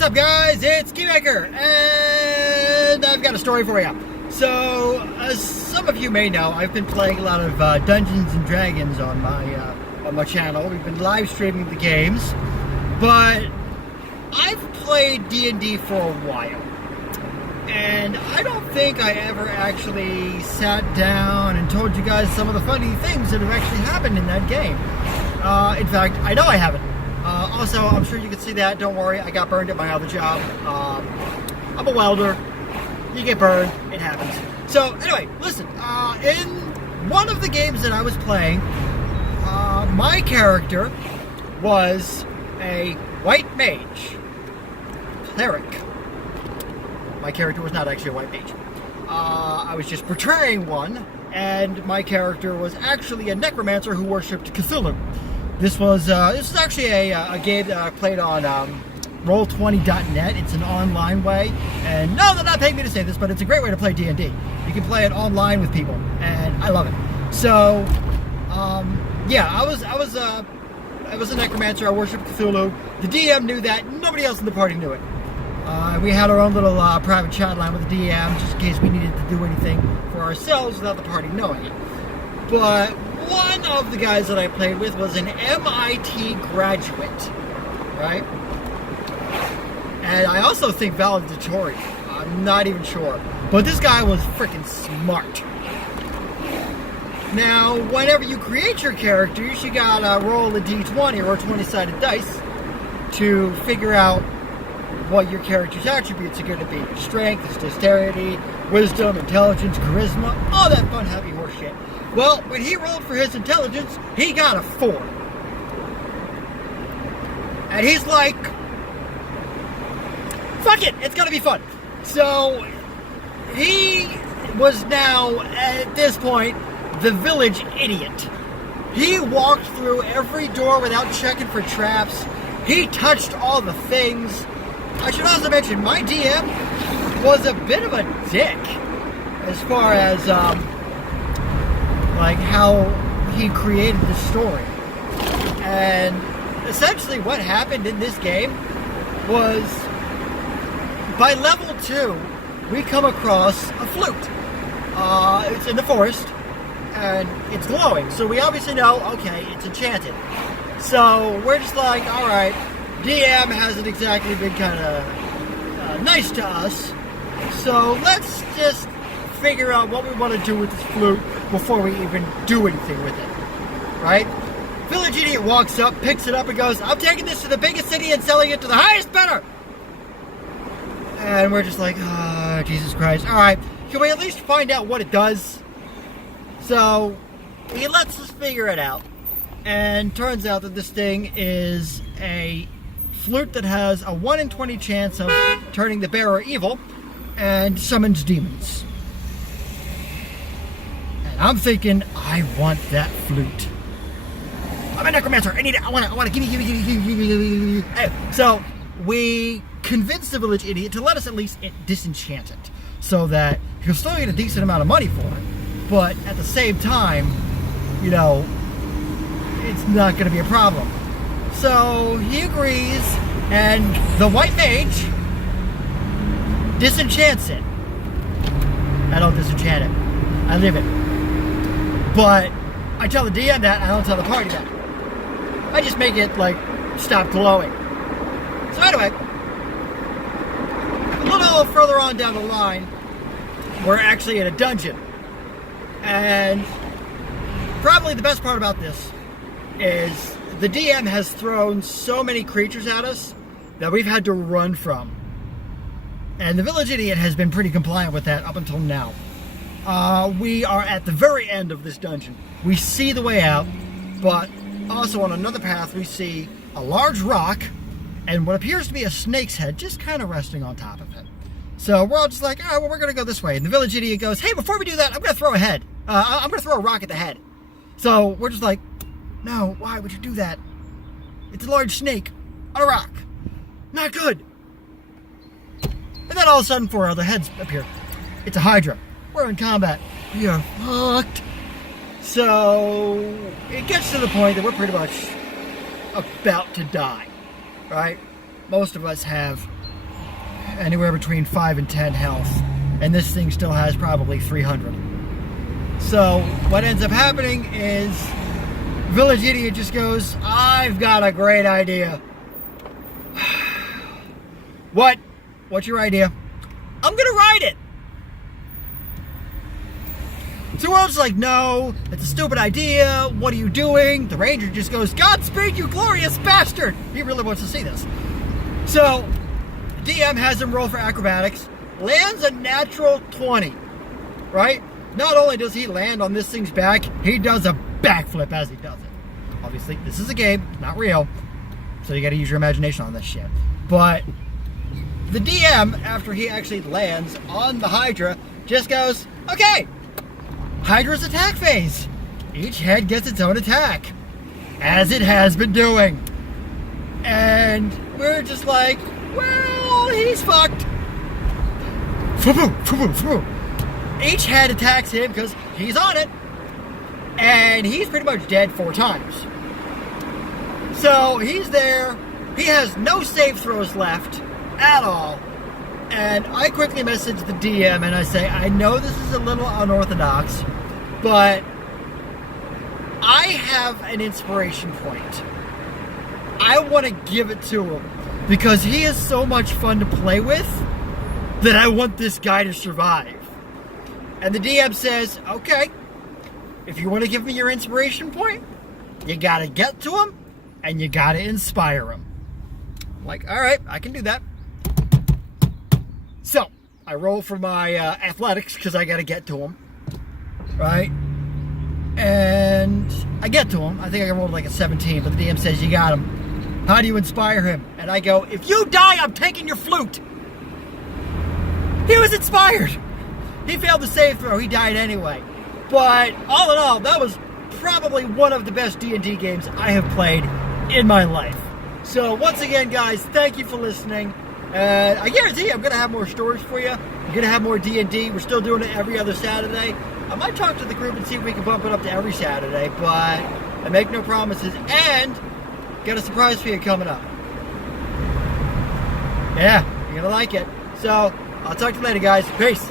What's up, guys? It's Keymaker, and I've got a story for you. So, as some of you may know, I've been playing a lot of Dungeons and Dragons on my channel. We've been live streaming the games, but I've played D&D for a while, and I don't think I ever actually sat down and told you guys some of the funny things that have actually happened in that game. In fact, I know I haven't. Also, I'm sure you can see that. Don't worry, I got burned at my other job. I'm a welder. You get burned. It happens. So, anyway, listen. In one of the games that I was playing, my character was a white mage. Cleric. My character was not actually a white mage. I was just portraying one, and my character was actually a necromancer who worshipped Cthulhu. This was actually a game that I played on Roll20.net. It's an online way, and no, they're not paying me to say this, but it's a great way to play D&D. You can play it online with people, and I love it. So, yeah, I was a necromancer. I worshipped Cthulhu. The DM knew that. Nobody else in the party knew it. We had our own little private chat line with the DM, just in case we needed to do anything for ourselves without the party knowing it. But one of the guys that I played with was an MIT graduate, right? And I also think valedictorian. I'm not even sure. But this guy was freaking smart. Now, whenever you create your characters, you gotta roll a d20 or a 20-sided dice to figure out what your character's attributes are going to be. Strength, dexterity, wisdom, intelligence, charisma, all that fun, happy horse shit. Well, when he rolled for his intelligence, he got a 4. And he's like, fuck it, it's gonna be fun. So, he was now, at this point, the village idiot. He walked through every door without checking for traps. He touched all the things. I should also mention, my DM was a bit of a dick as far as, like how he created the story. And essentially what happened in this game was, by level 2, we come across a flute. It's in the forest, and it's glowing. So we obviously know, okay, it's enchanted. So we're just like, alright, DM hasn't exactly been kind of nice to us. So let's just figure out what we want to do with this flute before we even do anything with it, right? Village idiot walks up, picks it up, and goes, I'm taking this to the biggest city and selling it to the highest bidder! And we're just like, oh, Jesus Christ. Alright, can we at least find out what it does? So, he lets us figure it out. And turns out that this thing is a flute that has a 1 in 20 chance of turning the bearer evil and summons demons. I'm thinking, I want that flute. I'm a necromancer. I need it. I want to give me. So we convinced the village idiot to let us at least disenchant it, so that he'll still get a decent amount of money for it. But at the same time, you know, it's not going to be a problem. So he agrees, and the white mage disenchants it. I don't disenchant it. I live it. But I tell the DM that, I don't tell the party that. I just make it, like, stop glowing. So anyway, a little further on down the line, we're actually in a dungeon. And probably the best part about this is the DM has thrown so many creatures at us that we've had to run from. And the village idiot has been pretty compliant with that up until now. We are at the very end of this dungeon. We see the way out, but also on another path we see a large rock and what appears to be a snake's head just kind of resting on top of it. So we're all just like, oh, well, we're going to go this way. And the village idiot goes, hey, before we do that, I'm going to throw a head. I'm going to throw a rock at the head. So we're just like, no, why would you do that? It's a large snake on a rock. Not good. And then all of a sudden 4 other heads appear. It's a Hydra. We're in combat. We are fucked. So it gets to the point that we're pretty much about to die, right? Most of us have anywhere between 5 and 10 health, and this thing still has probably 300. So what ends up happening is Village Idiot just goes, I've got a great idea. What? What's your idea? I'm gonna ride it. So World's like, no, it's a stupid idea. What are you doing? The Ranger just goes, Godspeed, you glorious bastard. He really wants to see this. So DM has him roll for acrobatics, lands a natural 20, right? Not only does he land on this thing's back, he does a backflip as he does it. Obviously, this is a game, not real, so you gotta use your imagination on this shit. But the DM, after he actually lands on the Hydra, just goes, okay, Hydra's attack phase. Each head gets its own attack, as it has been doing. And we're just like, well, he's fucked. Each head attacks him because he's on it, and he's pretty much dead 4 times. So he's there. He has no save throws left at all. And I quickly message the DM and I say, I know this is a little unorthodox, but I have an inspiration point. I want to give it to him because he is so much fun to play with that I want this guy to survive. And the DM says, okay, if you want to give me your inspiration point, you got to get to him and you got to inspire him. I'm like, all right, I can do that. So I roll for my athletics because I got to get to him, right? And I get to him. I think I rolled like a 17, but the DM says, you got him. How do you inspire him? And I go, if you die, I'm taking your flute. He was inspired. He failed the save throw. He died anyway. But all in all, that was probably one of the best D&D games I have played in my life. So once again, guys, thank you for listening. I guarantee I'm going to have more stories for you. I'm going to have more D&D. We're still doing it every other Saturday. I might talk to the group and see if we can bump it up to every Saturday, but I make no promises. And got a surprise for you coming up. Yeah, you're going to like it. So I'll talk to you later, guys. Peace.